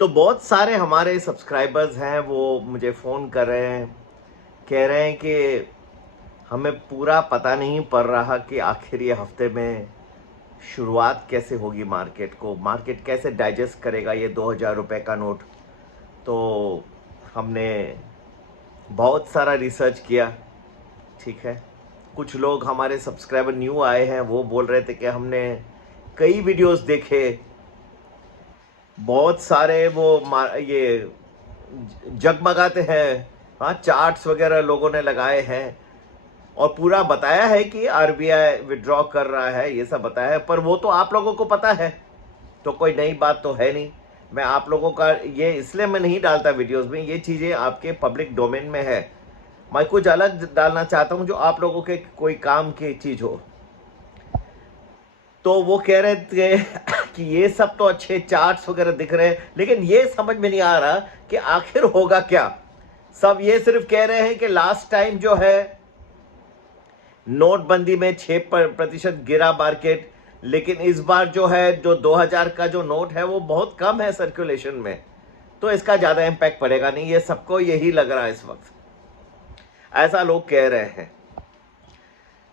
तो बहुत सारे हमारे सब्सक्राइबर्स हैं, वो मुझे फ़ोन कर रहे हैं, कह रहे हैं कि हमें पूरा पता नहीं पड़ रहा कि आखिर ये हफ्ते में शुरुआत कैसे होगी, मार्केट कैसे डाइजेस्ट करेगा ये 2000 रुपये का नोट। तो हमने बहुत सारा रिसर्च किया, ठीक है। कुछ लोग हमारे सब्सक्राइबर न्यू आए हैं, वो बोल रहे थे कि हमने कई वीडियोस देखे, बहुत सारे ये जगमगाते हैं, हाँ, चार्ट्स वगैरह लोगों ने लगाए हैं और पूरा बताया है कि आरबीआई विड्रॉ कर रहा है, ये सब बताया है। पर वो तो आप लोगों को पता है, तो कोई नई बात तो है नहीं। मैं आप लोगों का ये इसलिए मैं नहीं डालता वीडियोस में, ये चीज़ें आपके पब्लिक डोमेन में है। मैं कुछ अलग डालना चाहता हूँ जो आप लोगों के कोई काम की चीज़ हो। तो वो कह रहे थे कि ये सब तो अच्छे चार्ट्स वगैरह दिख रहे हैं, लेकिन ये समझ में नहीं आ रहा कि आखिर होगा क्या। सब ये सिर्फ कह रहे हैं कि लास्ट टाइम जो है नोटबंदी में 6% गिरा मार्केट, लेकिन इस बार जो है जो 2000 का जो नोट है वो बहुत कम है सर्कुलेशन में, तो इसका ज़्यादा इम्पैक्ट पड़ेगा नहीं। ये सबको यही लग रहा है इस वक्त, ऐसा लोग कह रहे हैं।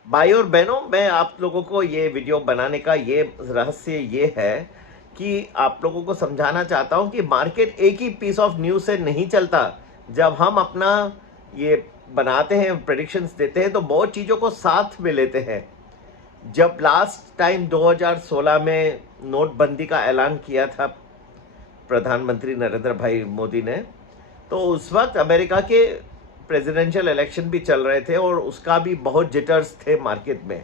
भाई और बहनों, मैं आप लोगों को ये वीडियो बनाने का ये रहस्य ये है कि आप लोगों को समझाना चाहता हूँ कि मार्केट एक ही पीस ऑफ न्यूज़ से नहीं चलता। जब हम अपना ये बनाते हैं, प्रेडिक्शंस देते हैं, तो बहुत चीज़ों को साथ में लेते हैं। जब लास्ट टाइम 2016 में नोटबंदी का ऐलान किया था प्रधानमंत्री नरेंद्र भाई मोदी ने, तो उस वक्त अमेरिका के प्रेसिडेंशियल इलेक्शन भी चल रहे थे और उसका भी बहुत जिटर्स थे मार्केट में।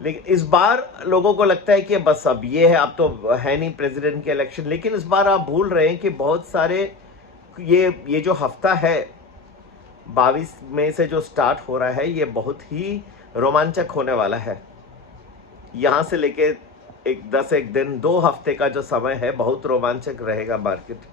लेकिन इस बार लोगों को लगता है कि बस अब ये है, अब तो है नहीं प्रेसिडेंट के इलेक्शन। लेकिन इस बार आप भूल रहे हैं कि बहुत सारे ये जो हफ्ता है 22 मई से जो स्टार्ट हो रहा है, ये बहुत ही रोमांचक होने वाला है। यहाँ से लेके एक दिन 2 हफ्ते का जो समय है, बहुत रोमांचक रहेगा मार्केट।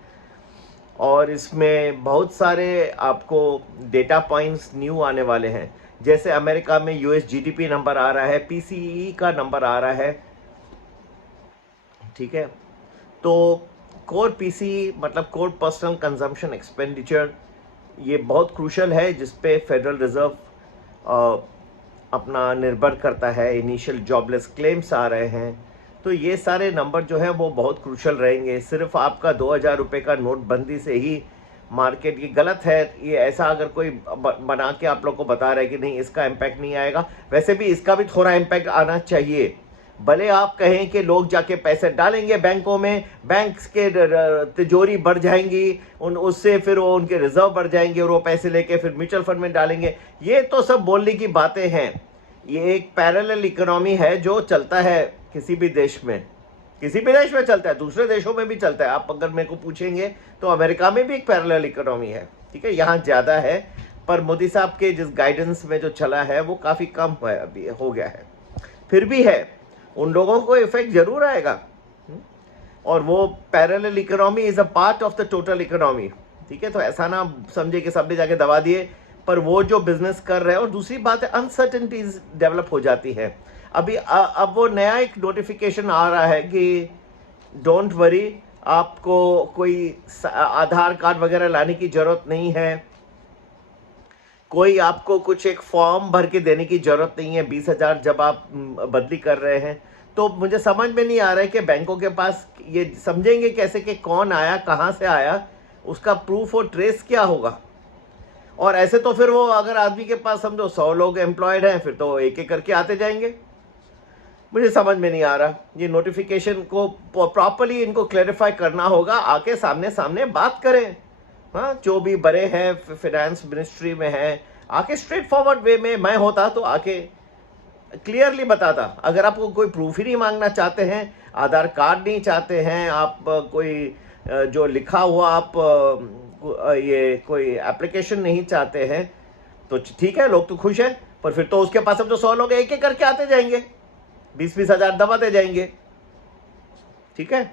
और इसमें बहुत सारे आपको डेटा पॉइंट्स न्यू आने वाले हैं। जैसे अमेरिका में यूएस जीडीपी नंबर आ रहा है, पीसीई का नंबर आ रहा है, ठीक है। तो कोर पीसीई मतलब कोर पर्सनल कंजम्पशन एक्सपेंडिचर, ये बहुत क्रूशल है, जिस पे फेडरल रिजर्व अपना निर्भर करता है। इनिशियल जॉबलेस क्लेम्स आ रहे हैं, तो ये सारे नंबर जो है वो बहुत क्रूशल रहेंगे। सिर्फ आपका 2000 रुपये का नोटबंदी से ही मार्केट, ये गलत है। ये ऐसा अगर कोई बना के आप लोग को बता रहा है कि नहीं इसका इम्पैक्ट नहीं आएगा, वैसे भी इसका भी थोड़ा इम्पैक्ट आना चाहिए। भले आप कहें कि लोग जाके पैसे डालेंगे बैंकों में, बैंक के तिजोरी बढ़ जाएंगी, उससे फिर वो उनके रिजर्व बढ़ जाएंगे और वो पैसे लेके फिर म्यूचुअल फंड में डालेंगे, ये तो सब बोलने की बातें हैं। ये एक पैरेलल इकोनॉमी है जो चलता है किसी भी देश में चलता है, दूसरे देशों में भी चलता है। आप अगर मेरे को पूछेंगे तो अमेरिका में भी एक पैरेलल इकोनॉमी है, ठीक है। यहाँ ज़्यादा है, पर मोदी साहब के जिस गाइडेंस में जो चला है वो काफ़ी कम है, अभी हो गया है। फिर भी है, उन लोगों को इफेक्ट जरूर आएगा। और वो parallel economy is a part of the total economy, ठीक है। तो ऐसा ना समझे कि सबने जाके दबा दिए, पर वो जो बिजनेस कर रहे हैं। और दूसरी बात है, अनसर्टेनिटीज डेवलप हो जाती है। अभी अब वो नया एक नोटिफिकेशन आ रहा है कि डोंट वरी, आपको कोई आधार कार्ड वगैरह लाने की जरूरत नहीं है, कोई आपको कुछ एक फॉर्म भर के देने की जरूरत नहीं है 20,000 जब आप बदली कर रहे हैं। तो मुझे समझ में नहीं आ रहा है कि बैंकों के पास ये समझेंगे कैसे कि कौन आया, कहाँ से आया, उसका प्रूफ और ट्रेस क्या होगा। और ऐसे तो फिर वो अगर आदमी के पास समझो 100 लोग एम्प्लॉयड हैं, फिर तो एक एक करके आते जाएंगे। मुझे समझ में नहीं आ रहा। ये नोटिफिकेशन को प्रॉपर्ली इनको क्लैरिफाई करना होगा, आके सामने सामने बात करें। हाँ, जो भी बड़े हैं फिनेंस मिनिस्ट्री में हैं, आके स्ट्रेट फॉरवर्ड वे में, मैं होता तो आके क्लियरली बताता। अगर आपको कोई प्रूफ ही नहीं मांगना चाहते हैं, आधार कार्ड नहीं चाहते हैं आप, कोई जो लिखा हुआ आप ये कोई एप्लीकेशन नहीं चाहते हैं, तो ठीक है, लोग तो खुश हैं। पर फिर तो उसके पास अब जो 100 लोग एक एक करके आते जाएंगे, 20-20 हजार दबाते जाएंगे, ठीक है।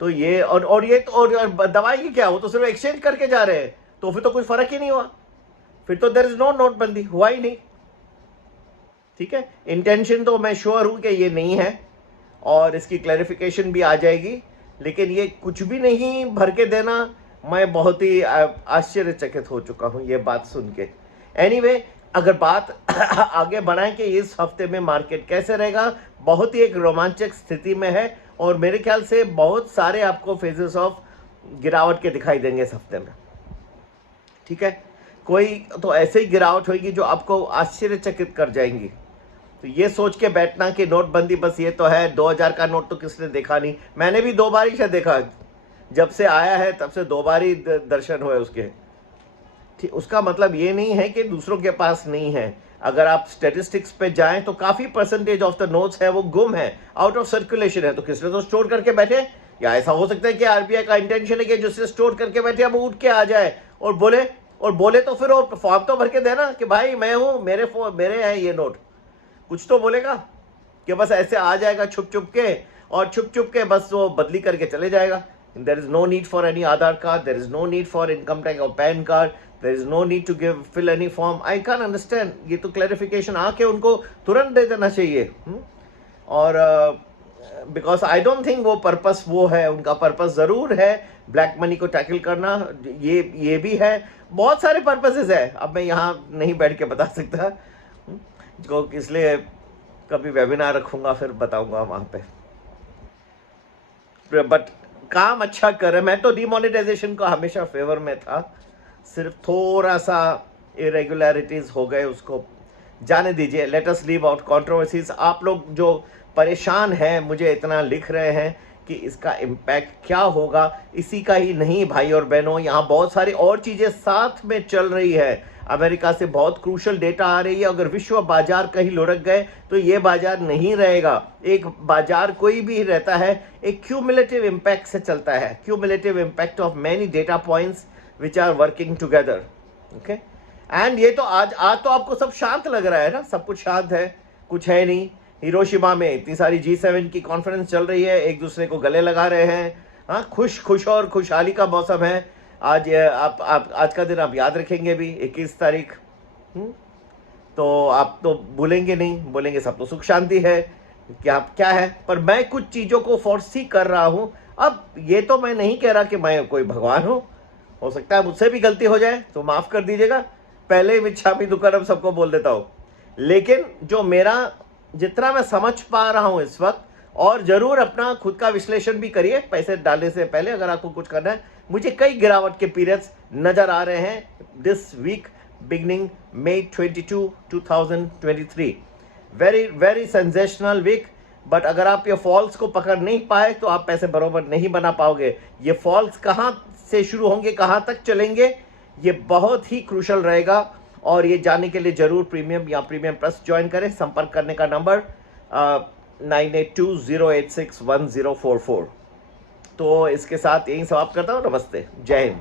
तो ये और ये तो और दवाएंगे क्या, वो तो सिर्फ एक्सचेंज करके जा रहे हैं, तो फिर तो कोई फर्क ही नहीं हुआ, फिर तो देयर इज नो नोटबंदी, हुआ ही नहीं, ठीक है। इंटेंशन तो मैं श्योर हूं कि ये नहीं है और इसकी क्लैरिफिकेशन भी आ जाएगी। लेकिन ये कुछ भी नहीं भर के देना, मैं बहुत ही आश्चर्यचकित हो चुका हूँ ये बात सुन के। एनीवे, अगर बात आगे बढ़ाएं कि इस हफ्ते में मार्केट कैसे रहेगा, बहुत ही एक रोमांचक स्थिति में है और मेरे ख्याल से बहुत सारे आपको फेजेस ऑफ गिरावट के दिखाई देंगे इस हफ्ते में। ठीक है, कोई तो ऐसे ही गिरावट होगी जो आपको आश्चर्यचकित कर जाएंगी। तो ये सोच के बैठना कि नोटबंदी बस ये तो है, 2000 का नोट तो किसने देखा नहीं, मैंने भी 2 बार ही शायद देखा, जब से आया है तब से 2 बार ही दर्शन हुए उसके। ठीक, उसका मतलब ये नहीं है कि दूसरों के पास नहीं है। अगर आप स्टेटिस्टिक्स पे जाएं तो काफ़ी परसेंटेज ऑफ द नोट्स है वो गुम है, आउट ऑफ सर्कुलेशन है। तो किसने तो स्टोर करके बैठे, या ऐसा हो सकता है कि आरबीआई का इंटेंशन है कि जिससे स्टोर करके बैठे अब उठ के आ जाए और बोले तो फिर वो फॉर्म तो भर के देना कि भाई मैं हूँ, मेरे हैं ये नोट। कुछ तो बोलेगा कि बस ऐसे आ जाएगा छुप छुप के, और छुप छुप के बस वो बदली करके चले जाएगा। There is no need for any Aadhaar card, there is no need for income tax और PAN card, there is no need to fill any form. I can understand, ये तो क्लैरिफिकेशन आके उनको तुरंत दे देना चाहिए। और बिकॉज आई डोंट थिंक वो पर्पस वो है, उनका पर्पस ज़रूर है ब्लैक मनी को टैकल करना, ये भी है, बहुत सारे पर्पसेस है, अब मैं यहाँ नहीं बैठ के बता सकता, जो इसलिए कभी वेबिनार रखूँगा फिर बताऊँगा वहाँ पे। बट काम अच्छा करे। मैं तो डिमोनेटाइजेशन का हमेशा फेवर में था, सिर्फ थोड़ा सा इरेगुलरिटीज़ हो गए, उसको जाने दीजिए, let us leave out controversies. आप लोग जो परेशान हैं, मुझे इतना लिख रहे हैं कि इसका इम्पैक्ट क्या होगा, इसी का ही नहीं भाई और बहनों, यहाँ बहुत सारी और चीज़ें साथ में चल रही है। अमेरिका से बहुत क्रूशल डेटा आ रही है, अगर विश्व बाजार कहीं लुढ़क गए तो ये बाजार नहीं रहेगा। एक बाजार कोई भी रहता है एक क्यूमुलेटिव इम्पैक्ट से चलता है, cumulative impact of many data points which are working together. Okay, and ये तो आज तो आपको सब शांत लग रहा है ना, सब कुछ शांत है, कुछ है नहीं। हिरोशिमा में इतनी सारी G7 की कॉन्फ्रेंस चल रही है, एक दूसरे को गले लगा रहे हैं, हाँ, खुश और खुशहाली का मौसम है। आज आज का दिन आप याद रखेंगे भी, 21 तारीख। तो आप तो भूलेंगे नहीं, बोलेंगे सब तो सुख शांति है, क्या है। पर मैं कुछ चीज़ों को फोर्सी कर रहा हूँ। अब ये तो मैं नहीं कह रहा कि मैं कोई भगवान हूँ, हो सकता है मुझसे भी गलती हो जाए तो माफ़ कर दीजिएगा, पहले मिच्छामि दुक्कडम सबको बोल देता हूँ। लेकिन जो मेरा जितना मैं समझ पा रहा हूँ इस वक्त, और ज़रूर अपना खुद का विश्लेषण भी करिए पैसे डालने से पहले अगर आपको कुछ करना है। मुझे कई गिरावट के पीरियड्स नज़र आ रहे हैं this week beginning May 22, 2023। Very sensational week. But अगर आप ये फॉल्स को पकड़ नहीं पाए तो आप पैसे बराबर नहीं बना पाओगे। ये फॉल्स कहाँ से शुरू होंगे, कहाँ तक चलेंगे, ये बहुत ही क्रूशल रहेगा। और ये जानने के लिए ज़रूर प्रीमियम या प्रीमियम प्लस ज्वाइन करें। संपर्क करने का नंबर 9820861044। तो इसके साथ यही समाप्त करता हूँ। नमस्ते, जय हिंद।